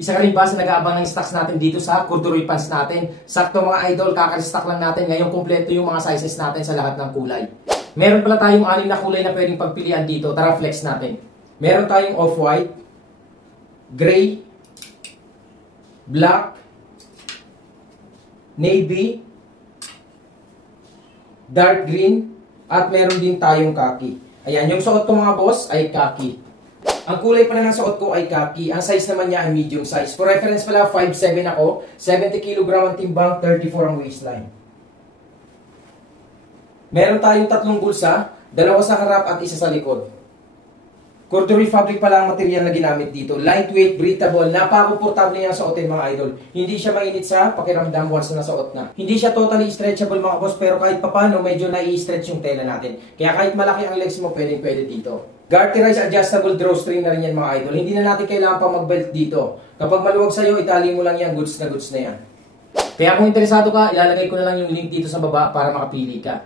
Isa ka rin ba sa nag-aabang ng stocks natin dito sa corduroy pants natin? Sakto mga idol, kaka-stock lang natin. Ngayon kumpleto yung mga sizes natin sa lahat ng kulay. Meron pala tayong 6 na kulay na pwedeng pagpilian dito. Tara, flex natin. Meron tayong off-white, gray, black, navy, dark green, at meron din tayong khaki. Ayan, yung suot ko mga boss ay khaki. Ang kulay pala ng suot ko ay khaki. Ang size naman niya ay medium size. For reference pala, 5'7 ako. 70 kg ang timbang, 34 ang waistline. Meron tayong 3 bulsa, 2 sa harap at 1 sa likod. Corduroy fabric pala ang material na ginamit dito. Lightweight, breathable, napaka-komportable niyang suotin mga idol. Hindi siya mainit sa pakiramdam once na nasuot na. Hindi siya totally stretchable mga boss, pero kahit papano medyo nai-stretch yung tela natin. Kaya kahit malaki ang legs mo, pwede dito. Garterized adjustable drawstring na rin yan mga idol. Hindi na natin kailangan pa mag-belt dito. Kapag maluwag sa'yo, itali mo lang yan, goods na yan. Kaya kung interesado ka, ilalagay ko na lang yung link dito sa baba para makapili ka.